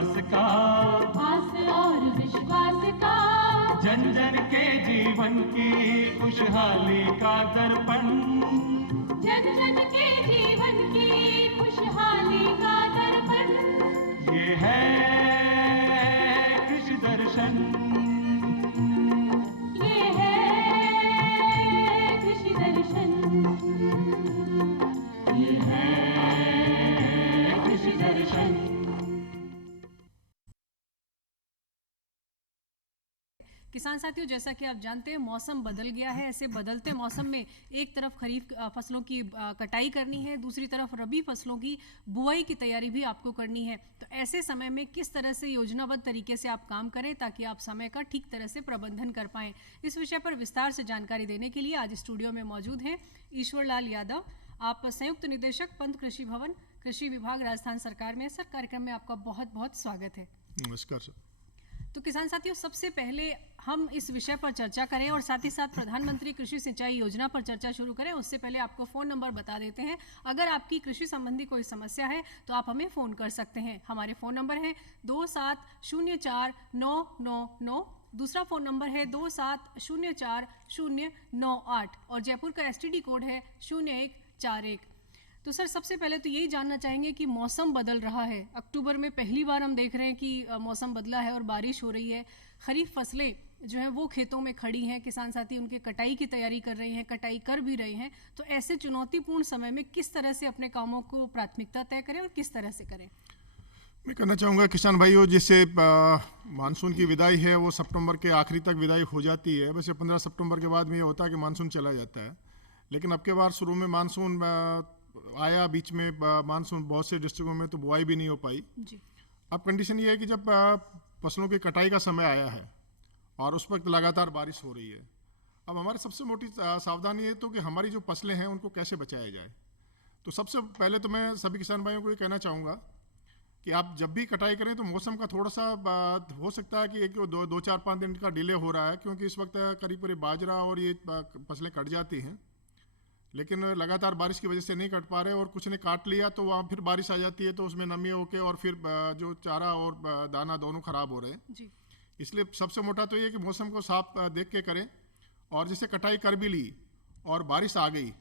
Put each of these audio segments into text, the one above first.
विश्वास का, आस और विश्वास का, जन जन के जीवन की खुशहाली का दर्पण, जन जन के जीवन की खुशहाली का दर्पण, ये है कृषि दर्शन, ये है कृषि दर्शन, ये है कृषि दर्शन। किसान साथियों, जैसा कि आप जानते हैं मौसम बदल गया है। ऐसे बदलते मौसम में एक तरफ खरीफ फसलों की कटाई करनी है, दूसरी तरफ रबी फसलों की बुआई की तैयारी भी आपको करनी है। तो ऐसे समय में किस तरह से योजनाबद्ध तरीके से आप काम करें ताकि आप समय का ठीक तरह से प्रबंधन कर पाएं, इस विषय पर विस्तार से जानकारी देने के लिए आज स्टूडियो में मौजूद हैं ईश्वर लाल यादव। आप संयुक्त निदेशक पंत कृषि भवन, कृषि विभाग, राजस्थान सरकार में। सर, कार्यक्रम में आपका बहुत बहुत स्वागत है। नमस्कार सर। तो किसान साथियों, सबसे पहले हम इस विषय पर चर्चा करें और साथ ही साथ प्रधानमंत्री कृषि सिंचाई योजना पर चर्चा शुरू करें, उससे पहले आपको फ़ोन नंबर बता देते हैं। अगर आपकी कृषि संबंधी कोई समस्या है तो आप हमें फ़ोन कर सकते हैं। हमारे फ़ोन नंबर है 27049999, दूसरा फ़ोन नंबर है 27040098 और जयपुर का STD कोड है 0141। तो सर, सबसे पहले तो यही जानना चाहेंगे कि मौसम बदल रहा है। अक्टूबर में पहली बार हम देख रहे हैं कि मौसम बदला है और बारिश हो रही है। खरीफ फसलें जो हैं वो खेतों में खड़ी हैं, किसान साथी उनके कटाई की तैयारी कर रहे हैं, कटाई कर भी रहे हैं। तो ऐसे चुनौतीपूर्ण समय में किस तरह से अपने कामों को प्राथमिकता तय करें और किस तरह से करें? मैं कहना चाहूँगा किसान भाइयों, जैसे मानसून की विदाई है वो सितंबर के आखिरी तक विदाई हो जाती है। वैसे 15 सितंबर के बाद में ये होता है कि मानसून चला जाता है, लेकिन अब के बार शुरू में मानसून आया, बीच में मानसून बहुत से डिस्ट्रिक्टों में तो बुआई भी नहीं हो पाई जी। अब कंडीशन ये है कि जब फसलों की कटाई का समय आया है और उस वक्त लगातार बारिश हो रही है, अब हमारी सबसे मोटी सावधानी है तो कि हमारी जो फसलें हैं उनको कैसे बचाया जाए। तो सबसे पहले तो मैं सभी किसान भाइयों को ये कहना चाहूँगा कि आप जब भी कटाई करें तो मौसम का थोड़ा सा हो सकता है कि एक दो 4-5 दिन का डिले हो रहा है, क्योंकि इस वक्त करीब करीब बाजरा और ये फसलें कट जाती हैं, लेकिन लगातार बारिश की वजह से नहीं कट पा रहे और कुछ ने काट लिया तो वहाँ फिर बारिश आ जाती है तो उसमें नमी होके और फिर जो चारा और दाना दोनों खराब हो रहे हैं जी। इसलिए सबसे मोटा तो ये कि मौसम को साफ देख के करें। और जैसे कटाई कर भी ली और बारिश आ गई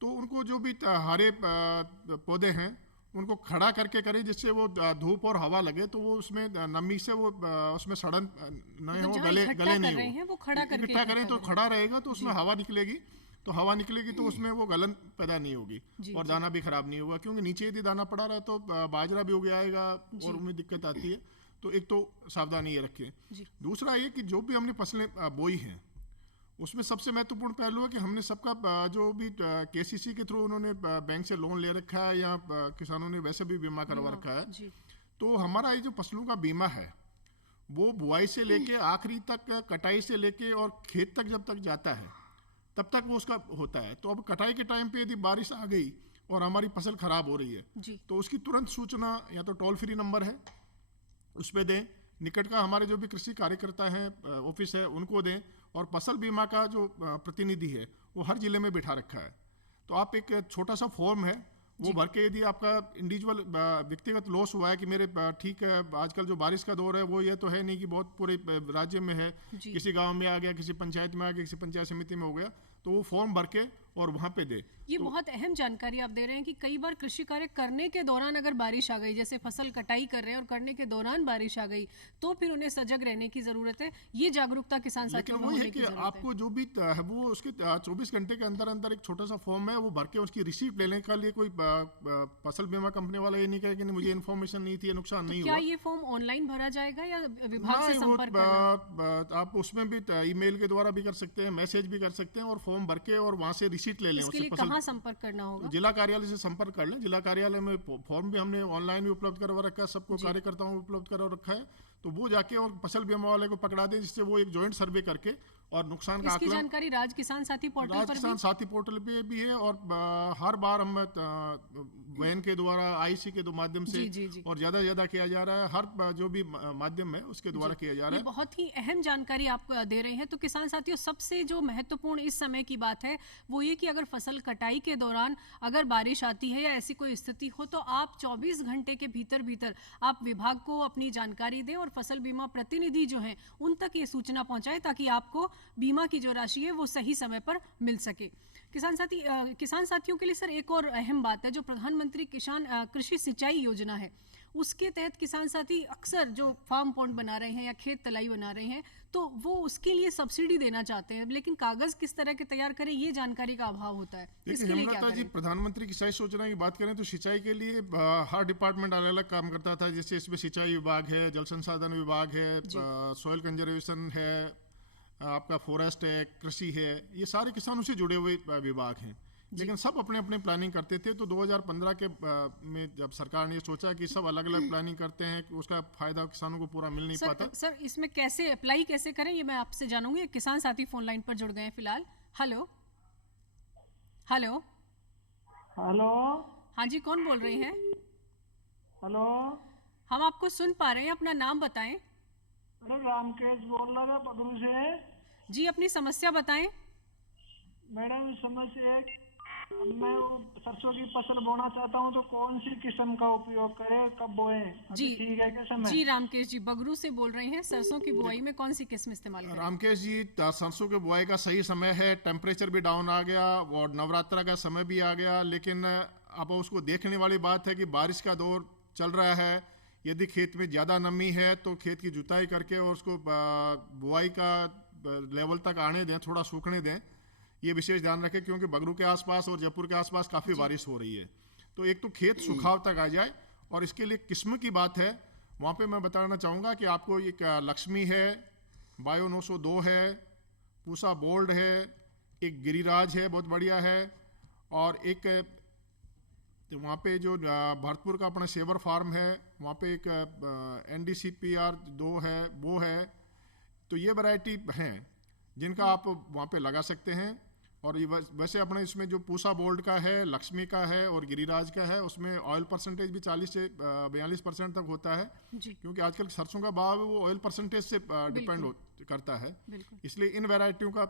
तो उनको जो भी हरे पौधे हैं उनको खड़ा करके करें, जिससे वो धूप और हवा लगे तो वो उसमें नमी से वो उसमें सड़न नहीं हो, गले नहीं हो, इकट्ठा करें तो खड़ा रहेगा तो उसमें हवा निकलेगी, तो हवा निकलेगी तो उसमें वो गलन पैदा नहीं होगी और दाना भी खराब नहीं होगा, क्योंकि नीचे यदि दाना पड़ा रहा तो बाजरा भी उग जाएगा और उनमें दिक्कत आती है। तो एक तो सावधानी ये रखें। दूसरा ये कि जो भी हमने फसलें बोई हैं उसमें सबसे महत्वपूर्ण पहलू है कि हमने सबका जो भी KCC के थ्रू उन्होंने बैंक से लोन ले रखा है या किसानों ने वैसे भी बीमा करवा रखा है, तो हमारा ये जो फसलों का बीमा है वो बुआई से लेके आखिरी तक, कटाई से लेके और खेत तक जब तक जाता है तब तक वो उसका होता है। तो अब कटाई के टाइम पे यदि बारिश आ गई और हमारी फसल खराब हो रही है तो उसकी तुरंत सूचना या तो टोल फ्री नंबर है उस पर दें, निकट का हमारे जो भी कृषि कार्यकर्ता हैं ऑफिस है उनको दें, और फसल बीमा का जो प्रतिनिधि है वो हर जिले में बिठा रखा है। तो आप एक छोटा सा फॉर्म है वो भर के, यदि आपका इंडिविजुअल व्यक्तिगत लॉस हुआ है कि मेरे ठीक है आजकल जो बारिश का दौर है वो ये तो है नहीं कि बहुत पूरे राज्य में है, किसी गांव में आ गया, किसी पंचायत में आ गया, किसी पंचायत समिति में हो गया, तो वो फॉर्म भर के और वहाँ पे दे। ये बहुत अहम जानकारी आप दे रहे हैं कि कई बार कृषि कार्य करने के दौरान अगर बारिश आ गई, जैसे फसल कटाई कर रहे हैं और करने के दौरान बारिश आ गई, तो फिर उन्हें सजग रहने की जरूरत है। ये जागरूकता किसान साथियों को होने की जरूरत है। आपको जो भी है वो उसके 24 घंटे के अंदर अंदर एक छोटा सा फॉर्म है वो भर के उसकी रिसीप्ट लेने के लिए कोई फसल बीमा कंपनी वाला ये नहीं कहे कि मुझे इन्फॉर्मेशन नहीं थी, नुकसान नहीं हुआ। क्या ये फॉर्म ऑनलाइन भरा जाएगा या विभाग से संपर्क करना? आप उसमें भी ईमेल के द्वारा भी कर सकते हैं, मैसेज भी कर सकते हैं और फॉर्म भर के और वहाँ से रिसीट ले लें। इसके लिए कहाँ संपर्क करना होगा? जिला कार्यालय से संपर्क कर लें। जिला कार्यालय में फॉर्म भी हमने ऑनलाइन भी उपलब्ध करवा रखा है, सबको कार्यकर्ताओं को उपलब्ध करवा रखा है, तो वो जाके और फसल बीमा वाले को पकड़ा दें, जिससे वो एक जॉइंट सर्वे करके और नुकसान का इसकी आकलन जानकारी राज किसान साथी पोर्टल पर राजकिसान साथी पोर्टल पे भी है, और हर बार हम वैन के द्वारा आईसी के माध्यम से जी, जी, जी। और ज्यादा से ज्यादा किया जा रहा है, हर जो भी माध्यम है उसके द्वारा किया जा रहा ये है। बहुत ही अहम जानकारी आप दे रहे हैं। तो किसान साथियों, सबसे जो महत्वपूर्ण इस समय की बात है वो ये कि अगर फसल कटाई के दौरान अगर बारिश आती है या ऐसी कोई स्थिति हो तो आप 24 घंटे के भीतर भीतर आप विभाग को अपनी जानकारी दें और फसल बीमा प्रतिनिधि जो हैं उन तक ये सूचना पहुंचाएं ताकि आपको बीमा की जो राशि है वो सही समय पर मिल सके। किसान साथियों के लिए सर एक और अहम बात है, जो प्रधानमंत्री कृषि सिंचाई योजना है उसके तहत किसान साथी अक्सर जो फार्म पॉन्ड बना रहे हैं या खेत तलाई बना रहे हैं तो वो उसके लिए सब्सिडी देना चाहते हैं, लेकिन कागज किस तरह के तैयार करें ये जानकारी का अभाव होता है। देखिए इसके लिए क्या हेमलता जी, करें? प्रधानमंत्री की सिंचाई योजना की बात करें तो सिंचाई के लिए हर डिपार्टमेंट अलग अलग काम करता था। जैसे इसमें सिंचाई विभाग है, जल संसाधन विभाग है, सॉइल कंजर्वेशन है, आपका फॉरेस्ट है, कृषि है, ये सारे किसानों से जुड़े हुए विभाग हैं। लेकिन सब अपने अपने प्लानिंग करते थे। तो 2015 के में जब सरकार ने सोचा कि सब अलग अलग प्लानिंग करते हैं, उसका फायदा किसानों को पूरा मिल नहीं पाता। सर इसमें कैसे अप्लाई कैसे करें ये मैं आपसे जानूंगी। किसान साथी फोन लाइन पर जुड़ गए हैं फिलहाल। हेलो हेलो हेलो हाँ जी, कौन बोल रहे हैं? हेलो, हम आपको सुन पा रहे हैं, अपना नाम बताएं। अरे रामकेश बोल रहा था पगरू से। जी, अपनी समस्या बताएं। मैडम समस्या है कि मैं सरसों की फसल बोना चाहता हूँ तो कौन सी किस्म का उपयोग करें, कब बोए? जी ठीक है, किस्म है? जी रामकेश जी बगरू से बोल रहे हैं। सरसों की बुआई में कौन सी किस्म इस्तेमाल करें? रामकेश जी, सरसों के बुआई का सही समय है, टेम्परेचर भी डाउन आ गया और नवरात्रा का समय भी आ गया। लेकिन अब उसको देखने वाली बात है कि बारिश का दौर चल रहा है। यदि खेत में ज़्यादा नमी है तो खेत की जुताई करके और उसको बुआई का लेवल तक आने दें, थोड़ा सूखने दें। ये विशेष ध्यान रखें क्योंकि बगरू के आसपास और जयपुर के आसपास काफ़ी बारिश हो रही है। तो एक तो खेत सुखाव तक आ जाए, और इसके लिए किस्म की बात है, वहाँ पे मैं बताना चाहूँगा कि आपको एक लक्ष्मी है, बायो 902 है, पूसा बोल्ड है, एक गिरिराज है, बहुत बढ़िया है, और एक तो वहाँ पे जो भरतपुर का अपना सेवर फार्म है वहाँ पे एक NDCPR 2 है, वो है। तो ये वैरायटी हैं जिनका आप वहाँ पे लगा सकते हैं। और ये वैसे अपने इसमें जो पूसा बोल्ड का है, लक्ष्मी का है और गिरिराज का है, उसमें ऑयल परसेंटेज भी 40 से 42% तक होता है जी। क्योंकि आजकल सरसों का भाव है वो ऑयल परसेंटेज से डिपेंड करता है। इसलिए इन वैरायटियों का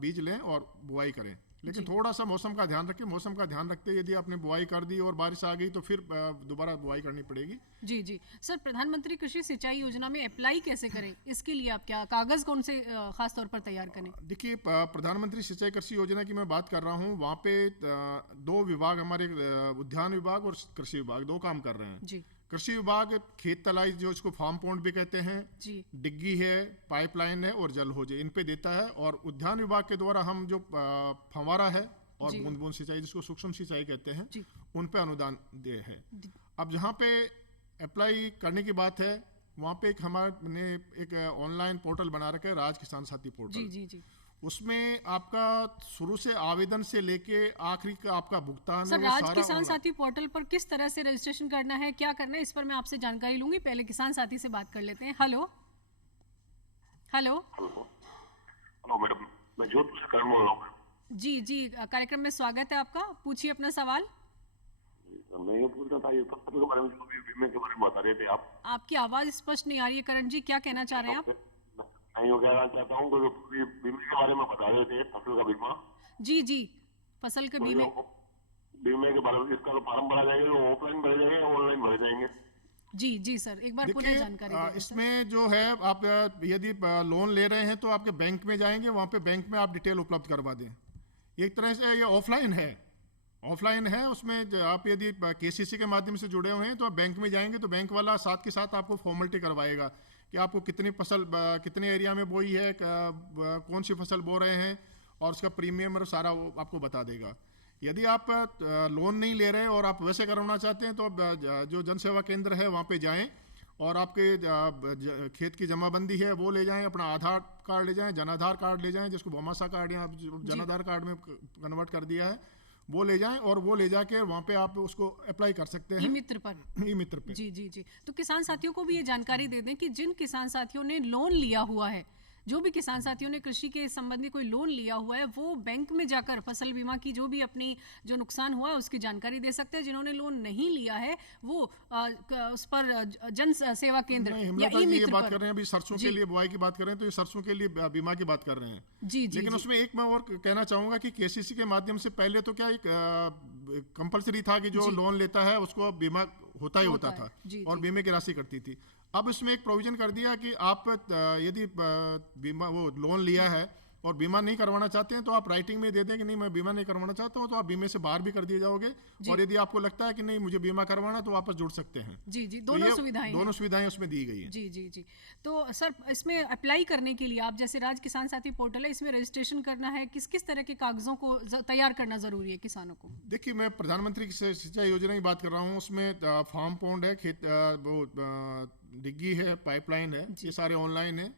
बीज लें और बुआई करें। लेकिन थोड़ा सा मौसम का ध्यान रखें। मौसम का ध्यान रखते यदि आपने बुआई कर दी और बारिश आ गई तो फिर दोबारा बुआई करनी पड़ेगी। जी जी सर, प्रधानमंत्री कृषि सिंचाई योजना में अप्लाई कैसे करें, इसके लिए आप क्या कागज कौन से खास तौर पर तैयार करें? देखिए, प्रधानमंत्री सिंचाई कृषि योजना की मैं बात कर रहा हूँ। वहाँ पे 2 विभाग हमारे, उद्यान विभाग और कृषि विभाग, 2 काम कर रहे हैं जी। कृषि विभाग खेत तलाई, जो इसको फार्म पॉन्ड भी कहते हैं जी, डिग्गी है, पाइपलाइन है और जल होजे, इन पे देता है। और उद्यान विभाग के द्वारा हम जो फंवारा है और बूंद बूंद सिंचाई जिसको सूक्ष्म सिंचाई कहते हैं जी। उन पे अनुदान दे है। अब जहाँ पे अप्लाई करने की बात है वहाँ पे एक हमारे एक ऑनलाइन पोर्टल बना रखा है, राज किसान साथी पोर्टल। जी जी जी। उसमें आपका शुरू से आवेदन से लेके आखिरी का आपका भुगतान सर, है, वो राज सारा किसान साथी पोर्टल पर किस तरह से रजिस्ट्रेशन करना है, क्या करना है, इस पर मैं आपसे जानकारी लूंगी। पहले किसान साथी से बात कर लेते हैं। हेलो हेलो हेलो मैडम, मैं जोधपुर से करण बोल रहा हूँ। जी जी, कार्यक्रम में स्वागत है आपका। पूछिए अपना सवाल। मैं ये पूछ रहा था, ये फसल के बारे में जो भी बीमे के बारे में बता रहे थे आप। आपकी आवाज स्पष्ट नहीं आ रही है करण जी, क्या कहना चाह रहे हैं आप? मैं ये कहना चाहता हूँ कि जो बीमे के बारे में बता रहे थे, फसल का बीमा। जी जी, फसल के बीमे बीमे के बारे में इसका तो फॉर्म भरा जाएगा, वो ऑफलाइन भरे जाएंगे, ऑनलाइन भरे जाएंगे? जी जी सर, एक बार पुनः जानकारी दीजिए। इसमें जो है आप यदि लोन ले रहे हैं तो आपके बैंक में जाएंगे, वहाँ पे बैंक में आप डिटेल उपलब्ध करवा दें। एक तरह से ये ऑफलाइन है। उसमें आप यदि KCC के माध्यम से जुड़े हुए हैं तो आप बैंक में जाएंगे तो बैंक वाला साथ के साथ आपको फॉर्मेलिटी करवाएगा कि आपको कितनी फसल कितने एरिया में बोई है, कौन सी फसल बो रहे हैं और उसका प्रीमियम और सारा वो आपको बता देगा। यदि आप लोन नहीं ले रहे और आप वैसे करवाना चाहते हैं तो आप जो जन सेवा केंद्र है वहाँ पे जाएं और आपके खेत की जमाबंदी है वो ले जाएं, अपना आधार कार्ड ले जाएं, जन आधार कार्ड ले जाएं, जिसको भौमासा कार्ड या जन आधार कार्ड में कन्वर्ट कर दिया है, वो ले जाएं और वो ले जाके वहाँ पे आप उसको अप्लाई कर सकते हैं ई-मित्र पर। जी जी जी। तो किसान साथियों को भी ये जानकारी दे दें कि जिन किसान साथियों ने लोन लिया हुआ है, जो भी किसान साथियों ने कृषि के संबंधी कोई लोन लिया हुआ है वो बैंक में जाकर फसल बीमा की जो भी अपनी जो नुकसान हुआ है उसकी जानकारी दे सकते हैं। जिन्होंने लोन नहीं लिया है वो उस पर जन सेवा केंद्र नहीं, या हेमलता जी ये ई-मित्र बात पर। कर रहे हैं, अभी सरसों के लिए बुआई की बात कर रहे हैं, तो ये सरसों के लिए बीमा की बात कर रहे हैं। जी जी लेकिन जी। उसमें एक मैं और कहना चाहूंगा कि केसीसी के माध्यम से पहले तो क्या एक कंपलसरी था कि जो लोन लेता है उसको बीमा होता ही होता होता था है, जी, और जी। बीमे की राशि कटती थी। अब इसमें एक प्रोविजन कर दिया कि आप यदि बीमा वो लोन लिया है और बीमा नहीं करवाना चाहते हैं तो आप राइटिंग में दे दें कि नहीं मैं बीमा नहीं करवाना चाहता हूं, तो आप बीमे से बाहर भी कर दिए जाओगे। और यदि आपको लगता है कि नहीं मुझे बीमा करवाना तो वापस जुड़ सकते हैं। जी जी, तो दोनों ये सुविधाएं हैं। दोनों सुविधाएं उसमें दी गई हैं। जी जी जी। तो सर इसमें अप्लाई करने के लिए आप जैसे राज किसान साथी पोर्टल है इसमें रजिस्ट्रेशन करना है, किस किस तरह के कागजों को तैयार करना जरूरी है किसानों को? देखिए मैं प्रधानमंत्री की सिंचाई योजना की बात कर रहा हूँ, उसमें फार्म पॉन्ड है, खेत वो डिग्गी है, पाइपलाइन है, ये सारे ऑनलाइन है।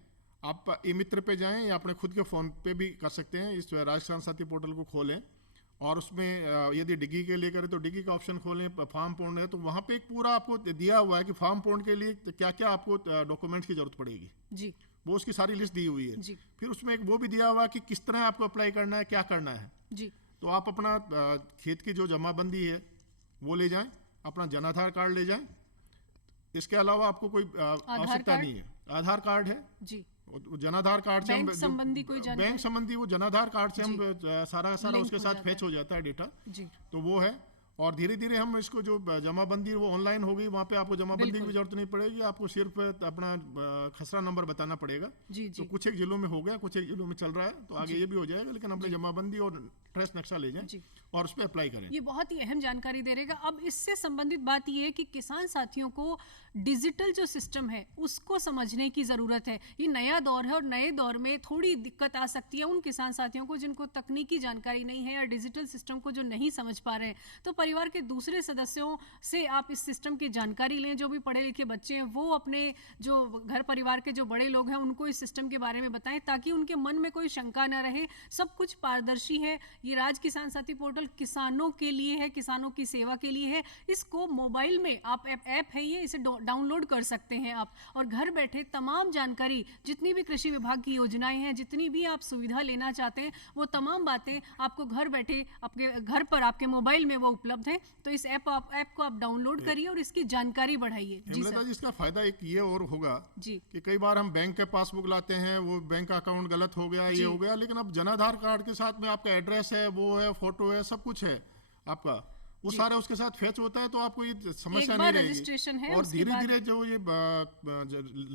आप ई मित्र पे जाएं या अपने खुद के फ़ोन पे भी कर सकते हैं। इस राज किसान साथी पोर्टल को खोलें और उसमें यदि डिग्गी के लिए करें तो डिग्गी का ऑप्शन खोलें। फार्म पॉन्ड है तो वहाँ पे एक पूरा आपको दिया हुआ है कि फार्म पॉन्ड के लिए क्या क्या आपको डॉक्यूमेंट्स की जरूरत पड़ेगी, जी वो उसकी सारी लिस्ट दी हुई है। जी फिर उसमें एक वो भी दिया हुआ है कि किस तरह आपको अप्लाई करना है, क्या करना है। जी तो आप अपना खेत की जो जमाबंदी है वो ले जाएं, अपना जनाधार कार्ड ले जाएं। इसके अलावा आपको कोई आवश्यकता कार्ड? नहीं है। आधार कार्ड है, जी। वो जनाधार कार्ड से हम बैंक संबंधी कोई जानकारी? बैंक संबंधी वो जनाधार कार्ड से हम सारा लिंक उसके हो साथ जाता फैच हो जाता है डेटा। जी तो वो है। और धीरे धीरे हम इसको जो जमाबंदी वो ऑनलाइन हो गई, वहाँ पे आपको जमाबंदी की बिल्कुल। भी जरूरत नहीं पड़ेगी। आपको सिर्फ अपना खसरा नंबर बताना पड़ेगा। जी तो जी कुछ एक जिलों में हो गया, कुछ एक जिलों में चल रहा है, तो आगे ये भी हो जाएगा। लेकिन अपने जमाबंदी और ट्रेस नक्शा ले जाएं जी। और उस पर अप्लाई करें। ये बहुत ही अहम जानकारी दे रहेगा। अब इससे संबंधित बात ये है कि किसान साथियों को डिजिटल जो सिस्टम है उसको समझने की ज़रूरत है। ये नया दौर है और नए दौर में थोड़ी दिक्कत आ सकती है उन किसान साथियों को जिनको तकनीकी जानकारी नहीं है या डिजिटल सिस्टम को जो नहीं समझ पा रहे हैं। तो परिवार के दूसरे सदस्यों से आप इस सिस्टम की जानकारी लें। जो भी पढ़े लिखे बच्चे हैं वो अपने जो घर परिवार के जो बड़े लोग हैं उनको इस सिस्टम के बारे में बताएं ताकि उनके मन में कोई शंका न रहे। सब कुछ पारदर्शी है। ये राज किसान साथी पोर्टल किसानों के लिए है, किसानों की सेवा के लिए है। इसको मोबाइल में आप ऐप है ये, इसे डाउनलोड कर सकते हैं आप और घर बैठे तमाम जानकारी जितनी भी कृषि विभाग की योजनाएं हैं, जितनी भी आप सुविधा लेना चाहते हैं वो तमाम बातें आपको घर बैठे आपके घर पर आपके मोबाइल में वो उपलब्ध है। तो इस ऐप को आप डाउनलोड करिए और इसकी जानकारी बढ़ाइए। जी हेमलता सर। जी, इसका फायदा एक ये और होगा जी कि कई बार हम बैंक के पासबुक लाते हैं, वो बैंक का अकाउंट गलत हो गया, ये हो गया, लेकिन अब जनाधार कार्ड के साथ में आपका एड्रेस है, वो है, फोटो है, सब कुछ है आपका, वो सारा उसके साथ फैच होता है। तो आपको ये समस्या एक नहीं बार रजिस्ट्रेशन रहेगी। है, और उसके धीरे बाद- धीरे जो ये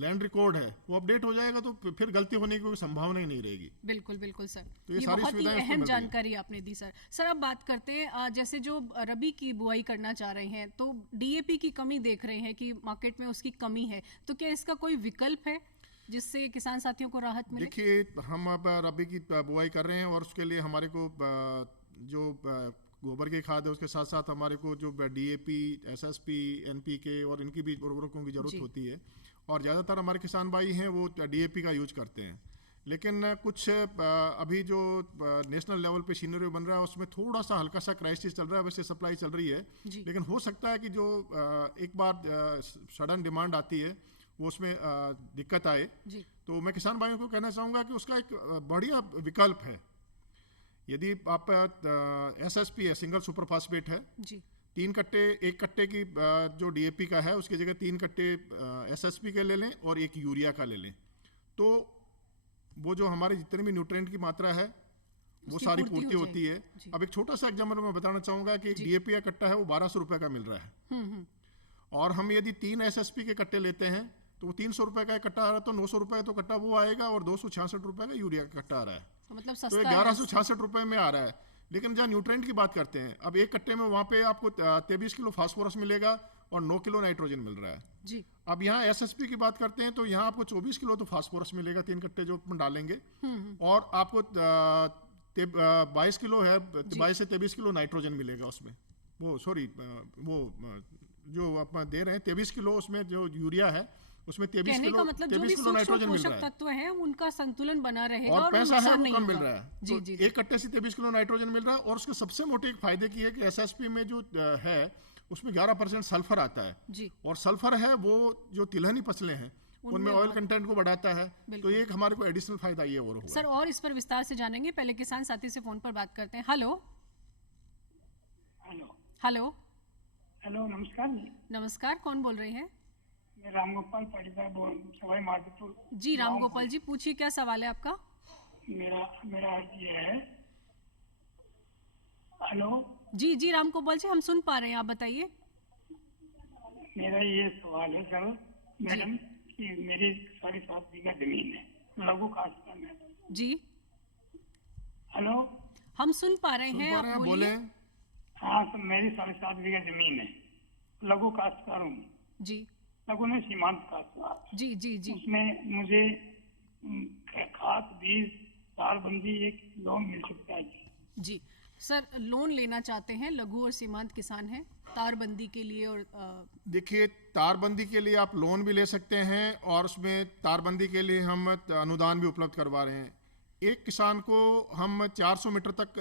लैंड रिकॉर्ड है वो अपडेट हो जाएगा, तो फिर गलती होने की कोई संभावना ही नहीं रहेगी। बिल्कुल बिल्कुल सर। तो ये ये सारी बहुत ही सुविधाएं उसमें अहम मिल रही हैं। जानकारी आपने दी सर। सर अब बात करते हैं जैसे जो रबी की बुआई करना चाह रहे हैं तो डीएपी की कमी देख रहे हैं कि मार्केट में उसकी कमी है, तो क्या इसका कोई विकल्प है जिससे किसान साथियों को राहत मिले? देखिए हम अब रबी की बुआई कर रहे हैं और उसके लिए हमारे को जो गोबर की खाद है उसके साथ साथ हमारे को जो डीएपी, एसएसपी, एनपीके और इनकी भी उर्वरकों की जरूरत जी। होती है। और ज़्यादातर हमारे किसान भाई हैं वो डीएपी का यूज करते हैं। लेकिन कुछ अभी जो नेशनल लेवल पे सीनरी बन रहा है उसमें थोड़ा सा हल्का सा क्राइसिस चल रहा है। वैसे सप्लाई चल रही है, जी। लेकिन हो सकता है कि जो एक बार सडन डिमांड आती है वो उसमें दिक्कत आए। जी तो मैं किसान भाइयों को कहना चाहूँगा कि उसका एक बढ़िया विकल्प है। यदि आप एसएसपी है, सिंगल सुपर फास्फेट है, जी 3 कट्टे, 1 कट्टे की जो डीएपी का है उसकी जगह 3 कट्टे एसएसपी के ले लें और 1 यूरिया का ले लें, तो वो जो हमारे जितने भी न्यूट्रिएंट की मात्रा है वो उसकी सारी पूर्ति पूर्ति हो होती है। जी। अब एक छोटा सा एग्जाम्पल मैं बताना चाहूँगा कि एक डीएपी का कट्टा है वो 1200 रुपये का मिल रहा है, और हम यदि 3 एसएसपी के कट्टे लेते हैं तो वो 300 रुपये का एक कट्टा आ रहा है, तो 900 रुपये तो कट्टा वो आएगा और 266 रुपये का यूरिया का कट्टा आ रहा है, मतलब तो सस्ता ये है। 1166 रुपये में आ रहा है। लेकिन जहाँ न्यूट्रिएंट की बात करते हैं, अब 1 कट्टे में वहाँ पे आपको 23 किलो फास्फोरस मिलेगा और 9 किलो नाइट्रोजन मिल रहा है। जी अब यहाँ एसएसपी की बात करते हैं तो यहाँ आपको 24 किलो तो फास्फोरस मिलेगा 3 कट्टे जो अपन डालेंगे, और आपको 22 किलो है, 22 से 23 किलो नाइट्रोजन मिलेगा उसमें। वो सॉरी वो जो अपन दे रहे हैं 23 किलो, उसमें जो यूरिया है उसमें 23 कहने किलो का मतलब जो भी 23 किलो सूक्ष्म नाइट्रोजन मिल पोषक रहा है, तत्व हैं उनका संतुलन बना रहेगा और पैसा है नुकसान वो नहीं कम मिल होगा। रहा है। जी तो जी एक कट्टे से 23 किलो नाइट्रोजन मिल रहा है, और उसके सबसे मोटे एक फायदे की है कि एसएसपी में जो है उसमें 11% सल्फर आता है, जी और सल्फर है वो जो तिलहनी फसलें हैं उनमें ऑयल कंटेंट को बढ़ाता है, तो ये एक हमारे को एडिशनल फायदा ये और होगा। सर और इस पर विस्तार से जानेंगे, पहले किसान साथी से फोन पर बात करते हैं। हेलो हेलो हेलो हेलो, नमस्कार जी। नमस्कार, कौन बोल रहे हैं? मैं रामगोपाल पाटीदार सवाई माधोपुर। जी रामगोपाल जी, पूछिए क्या सवाल है आपका? मेरा ये है। हेलो जी जी रामगोपाल जी, हम सुन पा रहे हैं, आप बताइए। मेरा ये सवाल है सर मैडम कि मेरी 7.5 बीघा जमीन है, लघु काश्तकार में। जी हेलो, हम सुन पा रहे हैं, आप आप बोले। बोलिए। हाँ सर, मेरी 7.5 बीघा जमीन है, लघु काश्तकार हूँ। जी लघु में सीमांत काश्तकार। जी जी जी उसमें मुझे खाद बीज तारबंदी एक लोन मिल सकता है जी? जी सर, लोन लेना चाहते हैं, लघु और सीमांत किसान हैं, तारबंदी के लिए और देखिए, तारबंदी के लिए आप लोन भी ले सकते हैं और उसमें तारबंदी के लिए हम अनुदान भी उपलब्ध करवा रहे हैं। एक किसान को हम 400 मीटर तक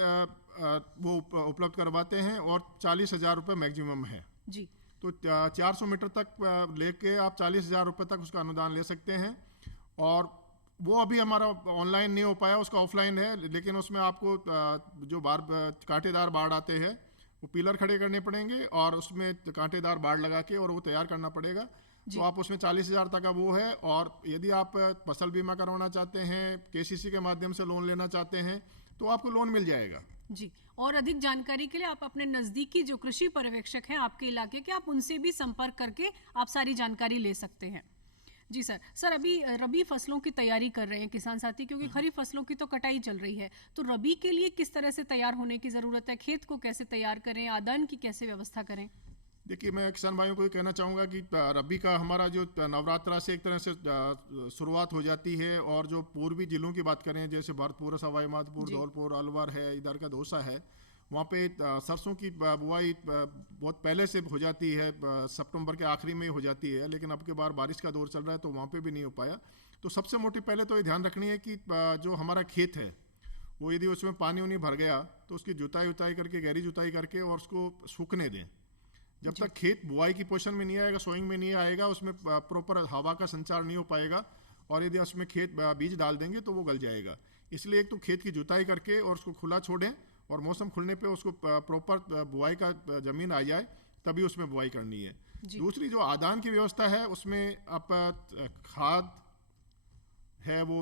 वो उपलब्ध करवाते हैं और 40,000 रुपये मैक्सिमम है। जी तो 400 मीटर तक लेके आप 40,000 रुपये तक उसका अनुदान ले सकते हैं। और वो अभी हमारा ऑनलाइन नहीं हो पाया, उसका ऑफलाइन है, लेकिन उसमें आपको जो कांटेदार बाड़ आते हैं वो पिलर खड़े करने पड़ेंगे और उसमें कांटेदार बाड़ लगा के और वो तैयार करना पड़ेगा। तो आप उसमें 40,000 तक का वो है। और यदि आप फसल बीमा करवाना चाहते हैं, केसीसी के माध्यम से लोन लेना चाहते हैं, तो आपको लोन मिल जाएगा। जी, और अधिक जानकारी के लिए आप अपने नज़दीकी जो कृषि पर्यवेक्षक हैं आपके इलाके के, आप उनसे भी संपर्क करके आप सारी जानकारी ले सकते हैं। जी सर अभी रबी फसलों की तैयारी कर रहे हैं किसान साथी, क्योंकि खरीफ फसलों की तो कटाई चल रही है, तो रबी के लिए किस तरह से तैयार होने की ज़रूरत है? खेत को कैसे तैयार करें, आदान की कैसे व्यवस्था करें? देखिए, मैं किसान भाइयों को ये कहना चाहूँगा कि रबी का हमारा जो नवरात्रा से एक तरह से शुरुआत हो जाती है। और जो पूर्वी जिलों की बात करें, जैसे भरतपुर, सवाई माधोपुर, धौलपुर, अलवर है, इधर का दौसा है, वहाँ पे सरसों की बुआई बहुत पहले से हो जाती है, सितंबर के आखिरी में हो जाती है। लेकिन अब के बार बारिश का दौर चल रहा है तो वहाँ पे भी नहीं हो पाया। तो सबसे मोटी पहले तो ये ध्यान रखनी है कि जो हमारा खेत है वो यदि उसमें पानी उनी भर गया तो उसकी जुताई उताई करके, गहरी जुताई करके और उसको सूखने दें। जब तक खेत बुआई की पोजीशन में नहीं आएगा, सोइंग में नहीं आएगा, उसमें प्रॉपर हवा का संचार नहीं हो पाएगा और यदि उसमें खेत बीज डाल देंगे तो वो गल जाएगा। इसलिए एक तो खेत की जुताई करके और उसको खुला छोड़ें और मौसम खुलने पे उसको प्रॉपर बुआई का ज़मीन आ जाए तभी उसमें बुआई करनी है। दूसरी जो आदान की व्यवस्था है उसमें आप खाद है वो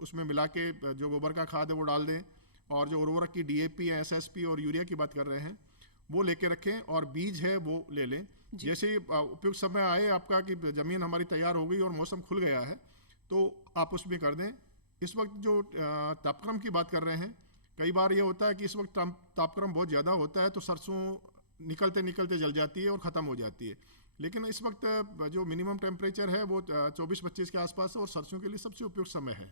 उसमें मिला के जो गोबर का खाद है वो डाल दें, और जो उर्वरक की DAP या SSP और यूरिया की बात कर रहे हैं वो लेके रखें, और बीज है वो ले लें। जैसे ही उपयुक्त समय आए आपका कि ज़मीन हमारी तैयार हो गई और मौसम खुल गया है तो आप उसमें कर दें। इस वक्त जो तापक्रम की बात कर रहे हैं, कई बार ये होता है कि इस वक्त तापक्रम बहुत ज़्यादा होता है तो सरसों निकलते निकलते जल जाती है और ख़त्म हो जाती है। लेकिन इस वक्त जो मिनिमम टेम्परेचर है वो 24-25 के आसपास है और सरसों के लिए सबसे उपयुक्त समय है।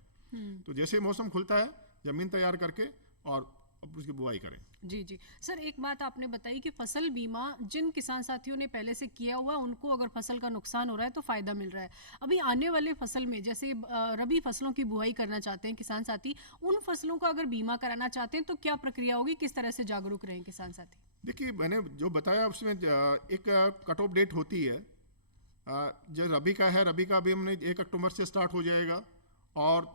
तो जैसे ही मौसम खुलता है ज़मीन तैयार करके और अब उसकी बुआई करें। जी जी सर, एक बात आपने बताई कि फसल बीमा जिन किसान साथियों ने पहले से किया हुआ उनको अगर फसल का नुकसान हो रहा है तो फ़ायदा मिल रहा है। अभी आने वाले फसल में जैसे रबी फसलों की बुआई करना चाहते हैं किसान साथी, उन फसलों का अगर बीमा कराना चाहते हैं तो क्या प्रक्रिया होगी, किस तरह से जागरूक रहें किसान साथी? देखिए, मैंने जो बताया उसमें एक कट ऑफ डेट होती है। जो रबी का है, रबी का भी हमने 1 अक्टूबर से स्टार्ट हो जाएगा और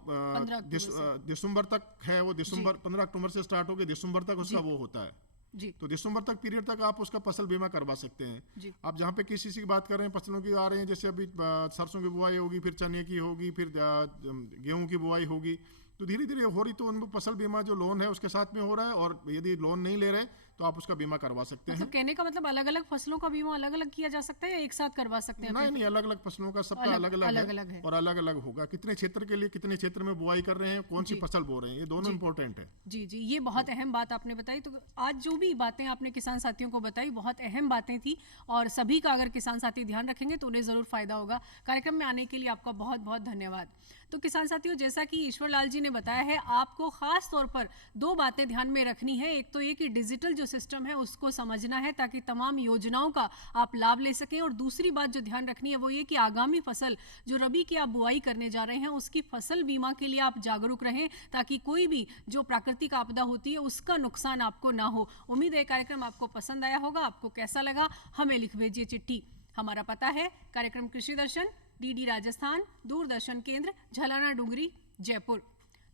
दिसंबर तक है वो, दिसंबर 15 अक्टूबर से स्टार्ट होकर दिसंबर तक उसका वो होता है जी। तो दिसंबर तक पीरियड तक आप उसका फसल बीमा करवा सकते हैं। आप जहाँ पे किसी की बात कर रहे हैं फसलों की आ रहे हैं, जैसे अभी सरसों की बुआई होगी, फिर चने की होगी, फिर गेहूं की बुआई होगी, तो धीरे धीरे हो रही, तो उनको फसल बीमा जो लोन है उसके साथ में हो रहा है। और यदि लोन नहीं ले रहे तो आप उसका बीमा करवा सकते हैं। मतलब कहने का मतलब अलग अलग फसलों का बीमा अलग अलग किया जा सकता है या एक साथ करवा सकते हैं? नहीं, अलग अलग फसलों का सबका अलग अलग है और अलग अलग होगा। कितने क्षेत्र के लिए कितने क्षेत्र में बुआई कर रहे हैं, कौन सी फसल बो रहे हैं, ये दोनों इंपॉर्टेंट है। जी जी, ये बहुत अहम बात आपने बताई। तो आज जो भी बातें आपने किसान साथियों को बताई बहुत अहम बातें थी और सभी का अगर किसान साथी ध्यान रखेंगे तो उन्हें ज़रूर फायदा होगा। कार्यक्रम में आने के लिए आपका बहुत बहुत धन्यवाद। तो किसान साथियों, जैसा कि ईश्वर लाल जी ने बताया है, आपको खास तौर पर 2 बातें ध्यान में रखनी है। एक तो ये कि डिजिटल जो सिस्टम है उसको समझना है ताकि तमाम योजनाओं का आप लाभ ले सकें, और दूसरी बात जो ध्यान रखनी है वो ये कि आगामी फसल जो रबी की आप बुआई करने जा रहे हैं उसकी फसल बीमा के लिए आप जागरूक रहें ताकि कोई भी जो प्राकृतिक आपदा होती है उसका नुकसान आपको ना हो। उम्मीद है कार्यक्रम आपको पसंद आया होगा। आपको कैसा लगा हमें लिख भेजिए चिट्ठी। हमारा पता है कार्यक्रम कृषि दर्शन, डीडी राजस्थान, दूरदर्शन केंद्र, झलाना डुंगरी, जयपुर।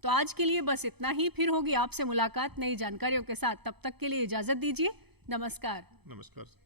तो आज के लिए बस इतना ही, फिर होगी आपसे मुलाकात नई जानकारियों के साथ। तब तक के लिए इजाजत दीजिए। नमस्कार। नमस्कार।